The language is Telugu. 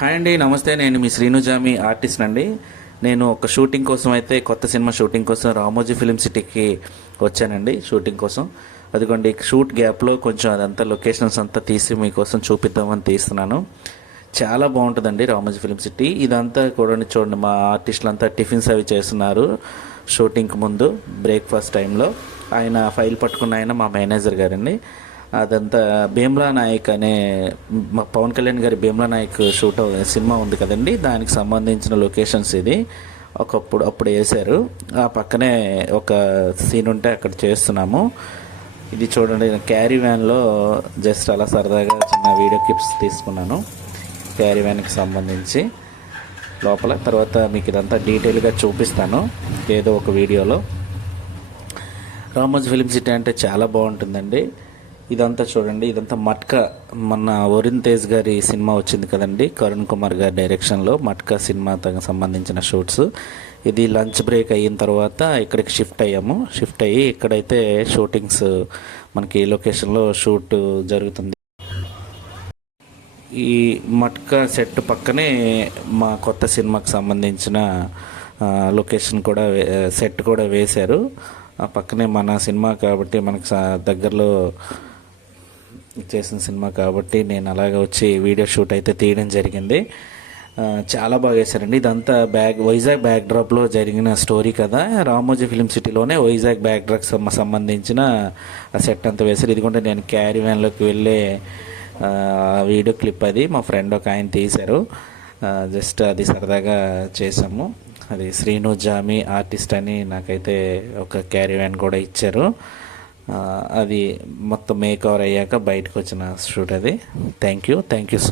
హాయ్ అండి, నమస్తే. నేను మీ శ్రీనుజామి ఆర్టిస్ట్ అండి. నేను ఒక షూటింగ్ కోసం అయితే కొత్త సినిమా షూటింగ్ కోసం రామోజీ ఫిలిం సిటీకి వచ్చానండి. షూటింగ్ కోసం అదిగోండి, షూట్ గ్యాప్లో కొంచెం అదంతా లొకేషన్స్ అంతా తీసి మీకోసం చూపిద్దామని తీస్తున్నాను. చాలా బాగుంటుందండి రామోజీ ఫిలిం సిటీ. ఇదంతా కూడా చూడండి, మా ఆర్టిస్టులు అంతా టిఫిన్స్ అవి చేస్తున్నారు షూటింగ్కి ముందు. బ్రేక్ఫాస్ట్ టైంలో ఆయన ఫైల్ పట్టుకున్న ఆయన మా మేనేజర్ గారండి. అదంతా భీమ్లా నాయక్ అనే మా పవన్ కళ్యాణ్ గారి భీమ్లా నాయక్ సినిమా ఉంది కదండి, దానికి సంబంధించిన లొకేషన్స్ ఇది. అప్పుడు వేశారు. ఆ పక్కనే ఒక సీన్ ఉంటే అక్కడ చేస్తున్నాము. ఇది చూడండి, క్యారీ వ్యాన్లో జస్ట్ అలా సరదాగా చిన్న వీడియో క్లిప్స్ తీసుకున్నాను క్యారీ వ్యాన్కి సంబంధించి లోపల. తర్వాత మీకు ఇదంతా డీటెయిల్గా చూపిస్తాను ఏదో ఒక వీడియోలో. రామోజీ ఫిలిం సిటీ అంటే చాలా బాగుంటుందండి. ఇదంతా చూడండి, ఇదంతా మట్కా, మన వరుణ్ తేజ్ గారి సినిమా వచ్చింది కదండి, కరుణ్ కుమార్ గారి డైరెక్షన్లో మట్కా సినిమాకి సంబంధించిన షూట్స్. ఇది లంచ్ బ్రేక్ అయిన తర్వాత ఇక్కడికి షిఫ్ట్ అయ్యాము. షిఫ్ట్ అయ్యి ఇక్కడైతే షూటింగ్స్ మనకి లొకేషన్లో షూట్ జరుగుతుంది. ఈ మట్కా సెట్ పక్కనే మా కొత్త సినిమాకి సంబంధించిన లొకేషన్ కూడా సెట్ కూడా వేశారు. ఆ పక్కనే మన సినిమా కాబట్టి మనకు దగ్గరలో చేసిన సినిమా కాబట్టి నేను అలాగే వచ్చి వీడియో షూట్ అయితే తీయడం జరిగింది. చాలా బాగా వేశారండి. ఇదంతా వైజాగ్ బ్యాక్ డ్రాప్లో జరిగిన స్టోరీ కదా. రామోజీ ఫిలిం సిటీలోనే వైజాగ్ బ్యాక్ డ్రాప్ సంబంధించిన సెట్ అంతా వేశారు. ఇదిగోండి, నేను క్యారీ వ్యాన్లోకి వెళ్ళే వీడియో క్లిప్ అది మా ఫ్రెండ్ ఒక ఆయన తీశారు. జస్ట్ అది సరదాగా చేసాము. అది శ్రీనుజామి ఆర్టిస్ట్ అని నాకైతే ఒక క్యారీ వ్యాన్ కూడా ఇచ్చారు. అది మొత్తం మేక్ ఓవర్ అయ్యాక బయటకు వచ్చిన షూట్ అది. Thank you so